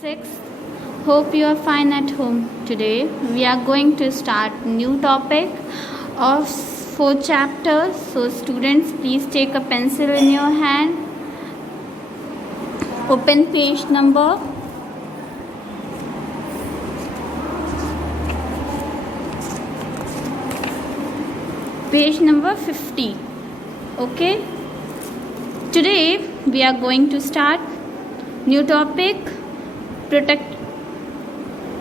Sixth, hope you are fine at home. Today we are going to start new topic of 4 chapters. So students, please take a pencil in your hand. Open page number 50. Okay. Today we are going to start new topic,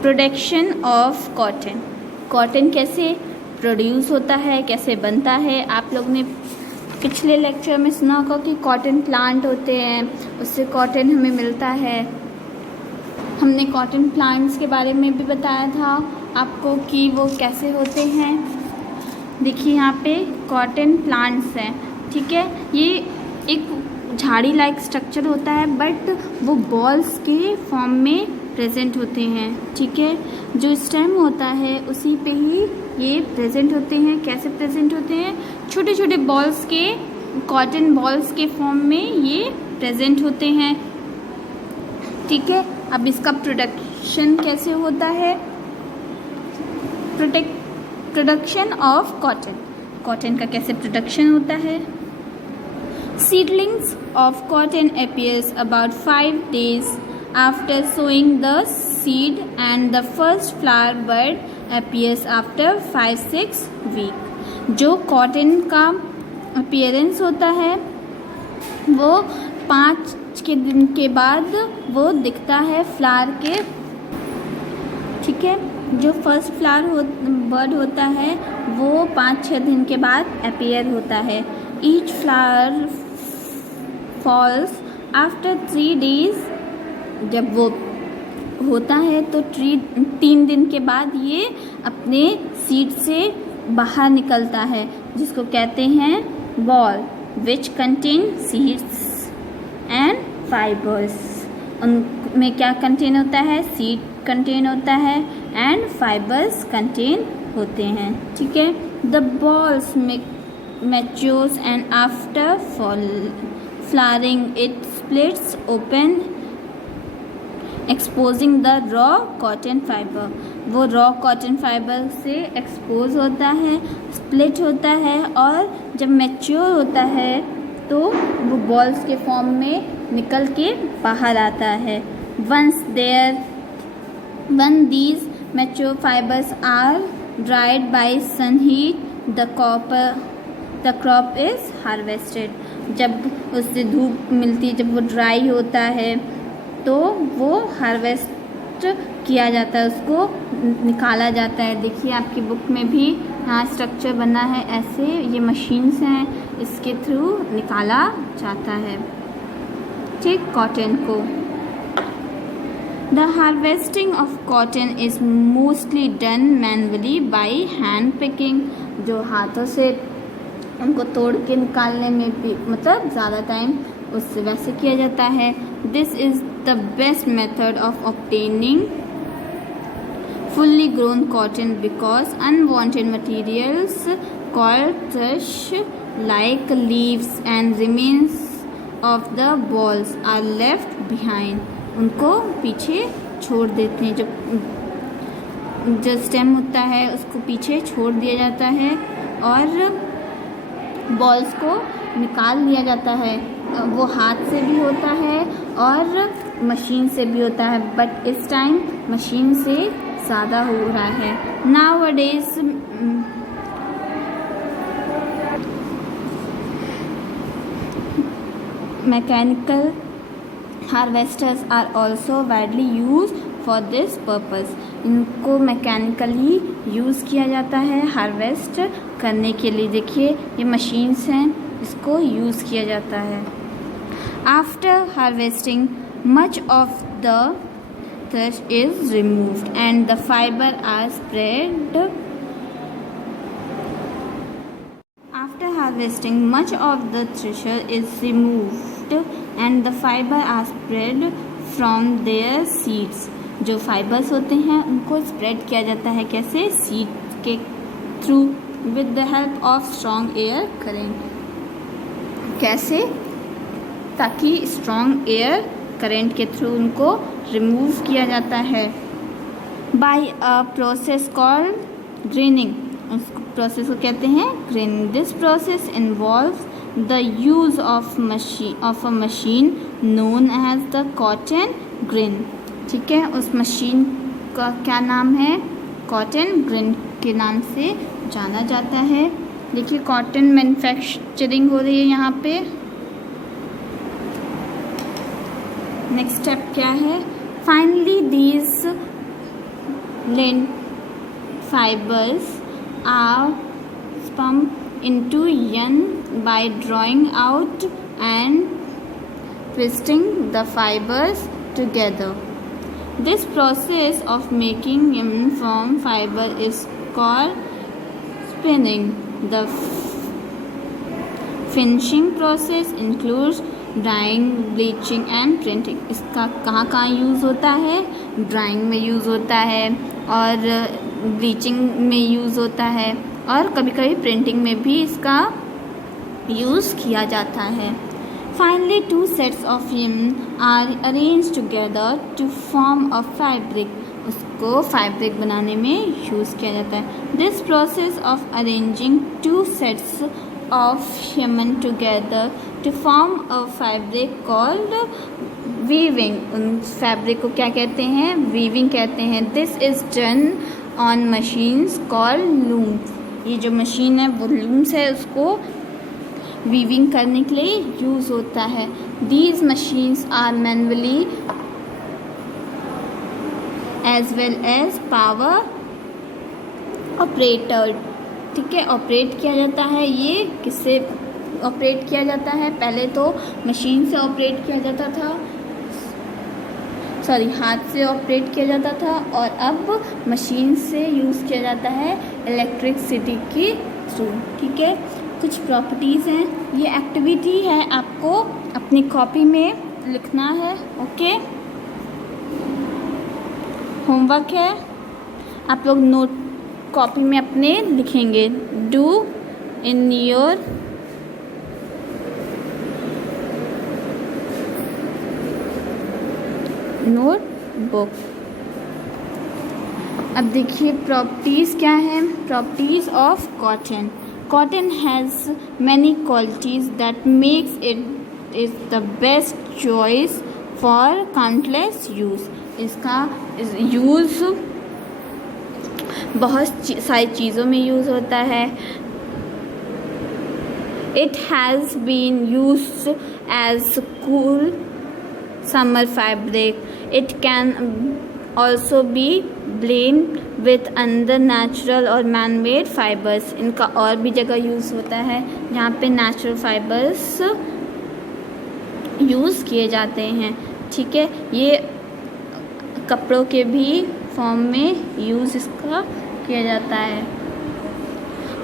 production of cotton. Cotton कैसे produce होता है, कैसे बनता है. आप लोग ने पिछले लेक्चर में सुना होगा कि कॉटन प्लांट होते हैं, उससे कॉटन हमें मिलता है. हमने कॉटन प्लांट्स के बारे में भी बताया था आपको कि वो कैसे होते हैं. देखिए यहाँ पे कॉटन प्लांट्स हैं, ठीक है. ये एक झाड़ी लाइक स्ट्रक्चर होता है, बट वो बॉल्स के फॉर्म में प्रेजेंट होते हैं, ठीक है. जो स्टेम होता है उसी पे ही ये प्रेजेंट होते हैं. कैसे प्रेजेंट होते हैं? छोटे छोटे बॉल्स के, कॉटन बॉल्स के फॉर्म में ये प्रेजेंट होते हैं, ठीक है. अब इसका प्रोडक्शन कैसे होता है? Production of cotton. कॉटन का कैसे प्रोडक्शन होता है? Seedlings of cotton appears about 5 days after sowing the seed, and the first flower bud appears after 5-6 weeks. जो कॉटन का अपीयरेंस होता है वो 5 के दिन के बाद वो दिखता है फ्लावर के, ठीक है. जो फर्स्ट फ्लावर बर्ड होता है वो 5-6 दिन के बाद अपीयर होता है. Each flower falls after 3 days. जब वो होता है तो 3 दिन के बाद ये अपने सीड से बाहर निकलता है, जिसको कहते हैं ball, which contain seeds and fibres. उनमें क्या कंटेन होता है? सीड कंटेन होता है एंड फाइबर्स कंटेन होते हैं, ठीक है. The balls matures and after flowering it splits open, exposing the raw cotton fiber. वो raw cotton fiber से expose होता है, split होता है, और जब mature होता है तो वो balls के form में निकल के बाहर आता है. When these mature fibers are dried by sun heat, the crop is harvested. जब उससे धूप मिलती है, जब वो ड्राई होता है तो वो हार्वेस्ट किया जाता है, उसको निकाला जाता है. देखिए आपकी बुक में भी यहाँ स्ट्रक्चर बना है ऐसे. ये मशीन्स हैं, इसके थ्रू निकाला जाता है, ठीक, कॉटन को. The harvesting of cotton is mostly done manually by hand picking. जो हाथों से उनको तोड़ के निकालने में भी मतलब ज़्यादा टाइम उससे वैसे किया जाता है. This is the best method of obtaining fully grown cotton because unwanted materials called thrash like leaves and remains of the bolls are left behind. उनको पीछे छोड़ देते हैं. जो स्टेम होता है उसको पीछे छोड़ दिया जाता है और बॉल्स को निकाल लिया जाता है. वो हाथ से भी होता है और मशीन से भी होता है, बट इस टाइम मशीन से ज़्यादा हो रहा है. Nowadays mechanical harvesters are also widely used for this purpose. इनको मैकेनिकली यूज़ किया जाता है हार्वेस्ट करने के लिए. देखिए ये मशीन्स हैं, इसको यूज़ किया जाता है. After harvesting much of the thrash is removed and the fibre are spread. After harvesting much of the thresher is removed and the fibre are spread from their seeds. जो fibres होते हैं उनको spread किया जाता है. कैसे? Seed के through, with the help of strong air current. कैसे? ताकि स्ट्रॉन्ग एयर करंट के थ्रू उनको रिमूव किया जाता है by a process called graining. उस प्रोसेस को कहते हैं graining. This process involves the use of a machine known as the cotton ग्रिन। ठीक है, उस मशीन का क्या नाम है? कॉटन ग्रिन के नाम से जाना जाता है। देखिए कॉटन मैन्युफैक्चरिंग हो रही है यहाँ पे। नेक्स्ट स्टेप क्या है? Finally these lint fibers are spun into yarn by drawing out and twisting the fibers together. This process of making yarn from fiber is called spinning. The finishing process includes drawing, bleaching and printing. इसका कहाँ कहाँ use होता है? Drawing में use होता है और bleaching में यूज़ होता है और कभी कभी प्रिंटिंग में भी इसका यूज़ किया जाता है। Finally 2 sets of yarn are arrange together to form a fabric. उसको फैब्रिक बनाने में यूज़ किया जाता है। This process of arranging 2 sets of yarn together to form a fabric called weaving। उन फैब्रिक को क्या कहते हैं? वीविंग कहते हैं। This is done on machines called looms. ये जो मशीन है वो लूम्स है, उसको वीविंग करने के लिए यूज़ होता है। These machines are manually as well as power operated. ठीक है, ऑपरेट किया जाता है। ये किससे ऑपरेट किया जाता है? पहले तो मशीन से ऑपरेट किया जाता था, हाथ से ऑपरेट किया जाता था और अब मशीन से यूज़ किया जाता है इलेक्ट्रिसिटी के थ्रू। ठीक है, कुछ प्रॉपर्टीज़ हैं। ये एक्टिविटी है, आपको अपनी कॉपी में लिखना है। ओके, होमवर्क है, आप लोग नोट कॉपी में अपने लिखेंगे। Do in your notebook. अब देखिए प्रॉपर्टीज़ क्या हैं। Properties of cotton. Cotton has many qualities that makes it is the best choice for countless use. इसका यूज़ बहुत सारी चीज़ों में यूज़ होता है। It has been used as cool summer fabric. It can also be blend with other natural or man made fibres. इनका और भी जगह यूज़ होता है जहाँ पे नेचुरल फाइबर्स यूज़ किए जाते हैं। ठीक है, ये कपड़ों के भी फॉर्म में यूज़ इसका किया जाता है।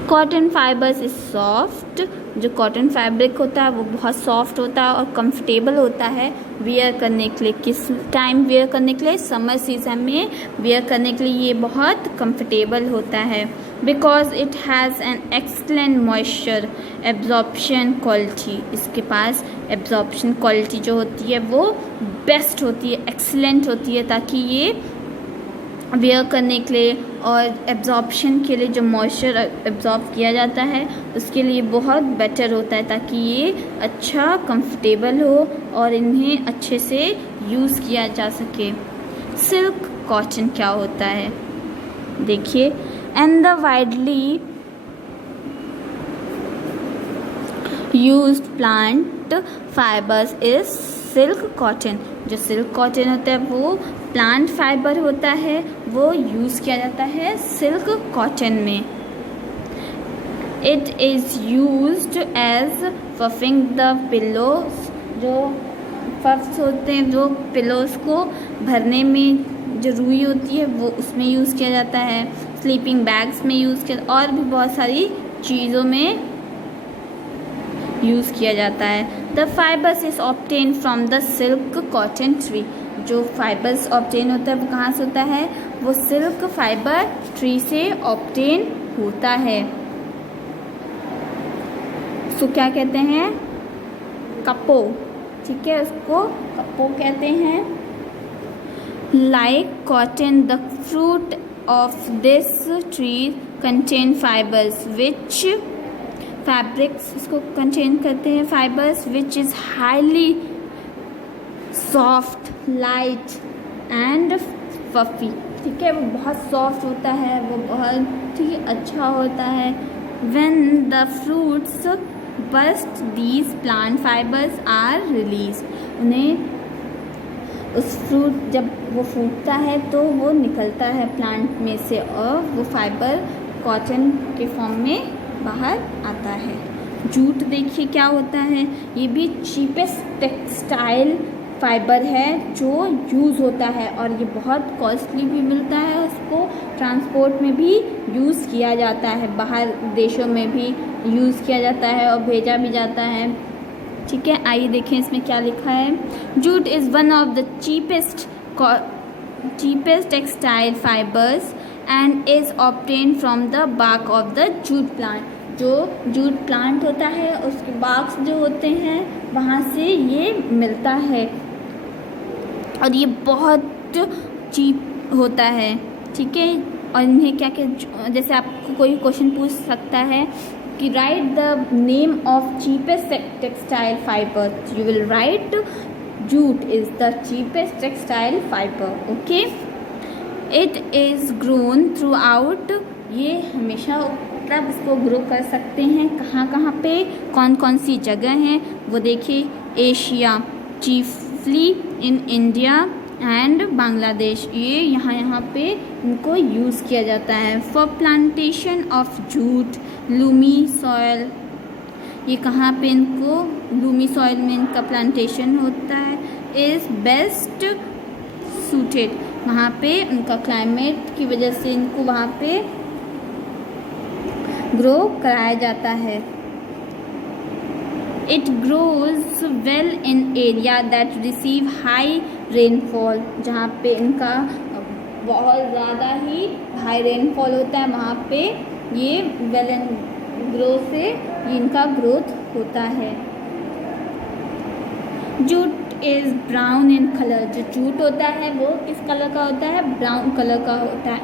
Cotton fibres is soft. जो कॉटन फैब्रिक होता है वो बहुत सॉफ्ट होता है और कंफर्टेबल होता है वियर करने के लिए। किस टाइम वियर करने के लिए? समर सीजन में वियर करने के लिए ये बहुत कंफर्टेबल होता है। Because it has an excellent moisture absorption quality. इसके पास एब्जॉर्प्शन क्वालिटी जो होती है वो बेस्ट होती है, एक्सलेंट होती है, ताकि ये वेयर करने के लिए और एब्जॉर्प्शन के लिए जो मॉइस्चर एब्जॉर्ब किया जाता है उसके लिए बहुत बेटर होता है, ताकि ये अच्छा कंफर्टेबल हो और इन्हें अच्छे से यूज़ किया जा सके। सिल्क कॉटन क्या होता है? देखिए, and the widely used plant fibres is silk cotton. जो सिल्क कॉटन होता है वो प्लांट फाइबर होता है, वो यूज़ किया जाता है सिल्क कॉटन में। It is used as puffing the pillows. जो पफ्स होते हैं, जो पिलोस को भरने में जो रुई होती है वो उसमें यूज़ किया जाता है। स्लीपिंग बैग्स में यूज़ किया और भी बहुत सारी चीज़ों में यूज़ किया जाता है। The fibres is obtain from the silk cotton tree. जो फाइबर्स ऑब्टेन होता है वो कहाँ से होता है? वो सिल्क फाइबर ट्री से ऑब्टेन होता है। उसको क्या कहते हैं? कपो। ठीक है, उसको कपो कहते हैं। Like cotton, the fruit of this tree contain fibers which fabrics इसको contain करते हैं fibers which is highly soft, light and fluffy. ठीक है, वो बहुत सॉफ्ट होता है, वो बहुत ही अच्छा होता है. When the fruits burst, these plant fibers are released. उन्हें उस फ्रूट जब वो फूटता है तो वो निकलता है प्लांट में से और वो फाइबर कॉटन के फॉर्म में बाहर आता है. जूट देखिए क्या होता है, ये भी चीपेस्ट टेक्सटाइल फाइबर है जो यूज़ होता है और ये बहुत कॉस्टली भी मिलता है. उसको ट्रांसपोर्ट में भी यूज़ किया जाता है, बाहर देशों में भी यूज़ किया जाता है और भेजा भी जाता है. ठीक है, आइए देखें इसमें क्या लिखा है. Jute is one of the cheapest textile fibres and is obtain from the bark of the jute plant. जो जूट प्लांट होता है उसके बार्क्स जो होते हैं वहाँ से ये मिलता है और ये बहुत चीप होता है. ठीक है, और इन्हें क्या क्या, जैसे आपको कोई क्वेश्चन पूछ सकता है कि right the name of cheapest textile fibre, you will write jute is the cheapest textile fibre. Okay, it is grown through out, ये हमेशा मतलब इसको ग्रो कर सकते हैं. कहाँ कहाँ पे, कौन कौन सी जगह हैं वो देखिए. Asia, chiefly in India and Bangladesh, ये यहाँ पे इनको यूज़ किया जाता है. For plantation of jute, Lumi soil, ये कहाँ पे इनको लूमी सॉयल में इनका प्लांटेशन होता है. इज़ बेस्ट सूटेड, वहाँ पे उनका क्लाइमेट की वजह से इनको वहाँ पे ग्रो कराया जाता है. It grows well in area that receive high rainfall, जहाँ पे इनका बहुत ज़्यादा ही हाई रेनफॉल होता है वहाँ पे ये वेल एंड ग्रो से इनका ग्रोथ होता है. Jute is brown in colour, जो जूट होता है वो किस कलर का होता है, ब्राउन कलर का होता है.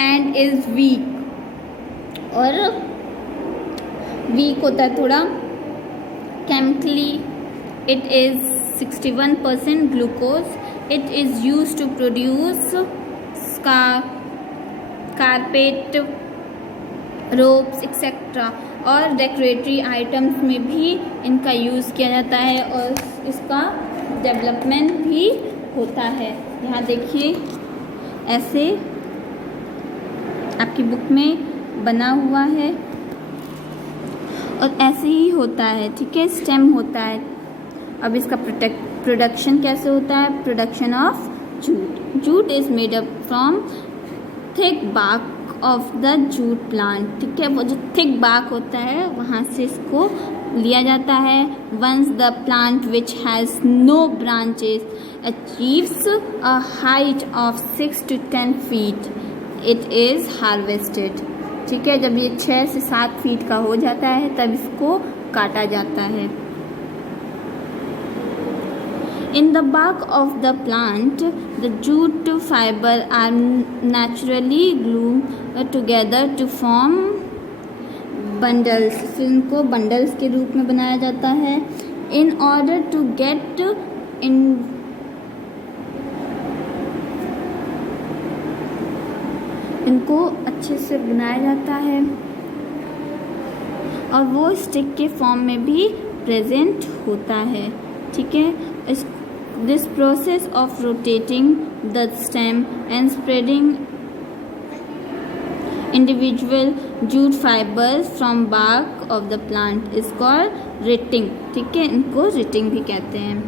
एंड इज़ वीक, और वीक होता है थोड़ा chemically. It is 61% glucose. It is use to produce carpet, ropes etcetera, और डेकोरेटरी आइटम्स में भी इनका यूज़ किया जाता है और इसका डेवलपमेंट भी होता है. यहाँ देखिए ऐसे आपकी बुक में बना हुआ है और ऐसे ही होता है. ठीक है, स्टेम होता है. अब इसका प्रोडक्शन कैसे होता है, production of jute. Jute is made up from thick bark of the jute plant. ठीक है, वो जो थिक बार्क होता है वहाँ से इसको लिया जाता है. Once the plant which has no branches achieves a height of 6 to 10 feet, it is harvested. ठीक है, जब ये 6 से 7 फीट का हो जाता है तब इसको काटा जाता है. In the bark of the plant, the jute fiber are naturally glued together to form bundles. इनको bundles के रूप में बनाया जाता है. In order to get in इनको अच्छे से बनाया जाता है और वो स्टिक के फॉर्म में भी प्रेजेंट होता है. ठीक है, this process of rotating the stem and spreading individual jute fibres from bark of the plant is called retting. ठीक है, इनको रिटिंग भी कहते हैं.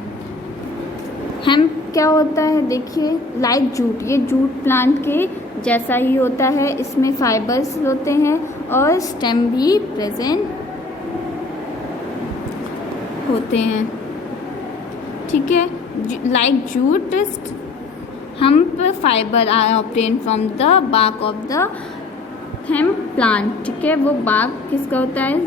हेम्प क्या होता है, देखिए लाइक जूट, ये जूट प्लांट के जैसा ही होता है. इसमें फाइबर्स होते हैं और स्टेम भी प्रेजेंट होते हैं. ठीक है, like jute hemp fibre are obtain from the bark of the hemp plant. ठीक है, वो बार्क किसका होता है,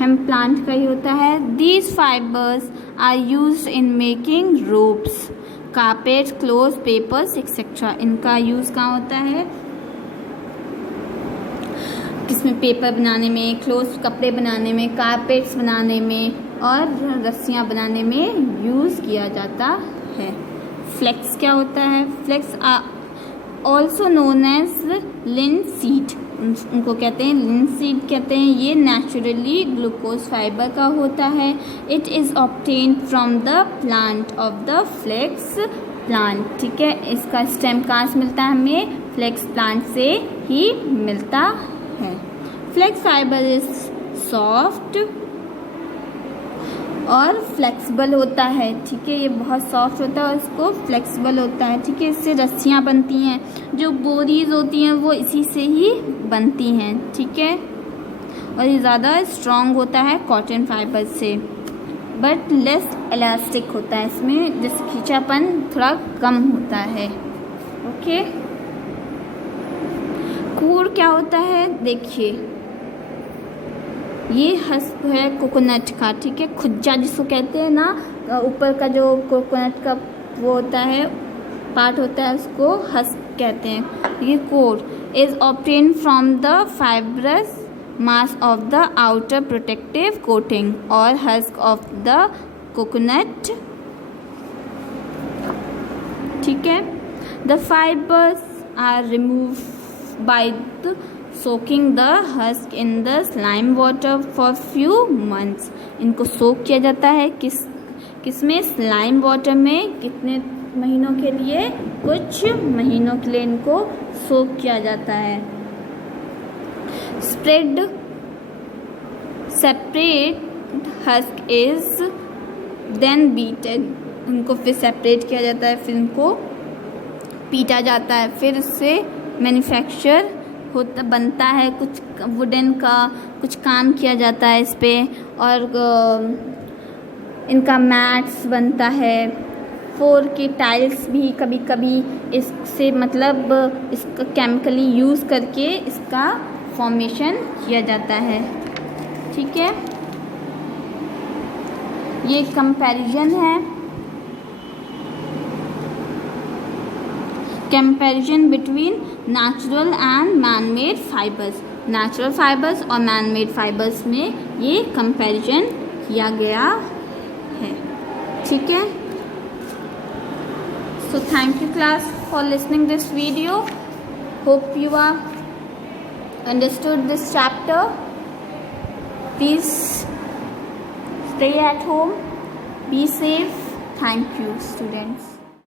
हेम्प प्लांट का ही होता है. These fibres are used in making ropes, carpet, cloth, papers etcetera. इनका यूज़ कहाँ होता है? किसमें? पेपर बनाने में, क्लोथ्स कपड़े बनाने में, कारपेट्स बनाने में और रस्सियाँ बनाने में यूज़ किया जाता है। फ्लेक्स क्या होता है? Flax also known as linseed, उनको कहते हैं लिनसीड कहते हैं। ये नेचुरली ग्लूकोज फाइबर का होता है। It is obtained from the plant of the flax plant. ठीक है, इसका स्टेम कहाँ से मिलता है? हमें फ्लेक्स प्लांट से ही मिलता है। फ्लेक्स फाइबर इज सॉफ्ट और फ्लेक्सिबल होता है। ठीक है, ये बहुत सॉफ्ट होता है और इसको फ्लेक्सिबल होता है। ठीक है, इससे रस्सियाँ बनती हैं, जो बोरीज होती हैं वो इसी से ही बनती हैं। ठीक है, और ये ज़्यादा स्ट्रॉन्ग होता है कॉटन फाइबर से, बट लेस इलास्टिक होता है। इसमें जिसका खींचापन थोड़ा कम होता है। ओके, कोर क्या होता है? देखिए, ये हस्क है कोकोनट का। ठीक है, खुज्जा जिसको कहते हैं ना, ऊपर का जो कोकोनट का वो होता है, पार्ट होता है, उसको हस्क कहते हैं। ये core is obtain from the fibrous mass of the outer protective coating or husk of the coconut. ठीक है, the fibres are remove by the soaking the husk in the slime water for few months। इनको सोक किया जाता है किसमें? Slime water में। कितने महीनों के लिए? कुछ महीनों के लिए इनको सोक किया जाता है। Spread separate husk is then beaten. उनको फिर सेपरेट किया जाता है, फिर इनको पीटा जाता है, फिर इससे मैन्युफैक्चर बनता है। कुछ वुडन का कुछ काम किया जाता है इस पे, और इनका मैट्स बनता है। फ्लोर की टाइल्स भी कभी कभी इससे मतलब इसका केमिकली यूज़ करके इसका फॉर्मेशन किया जाता है। ठीक है, ये कंपैरिजन है, comparison between natural and man made fibres. Natural fibres और मैन मेड फाइबर्स में ये कंपैरिजन किया गया है। ठीक है, so thank you class for listening this video. Hope you are understood this chapter. Please stay at home, be safe. Thank you students.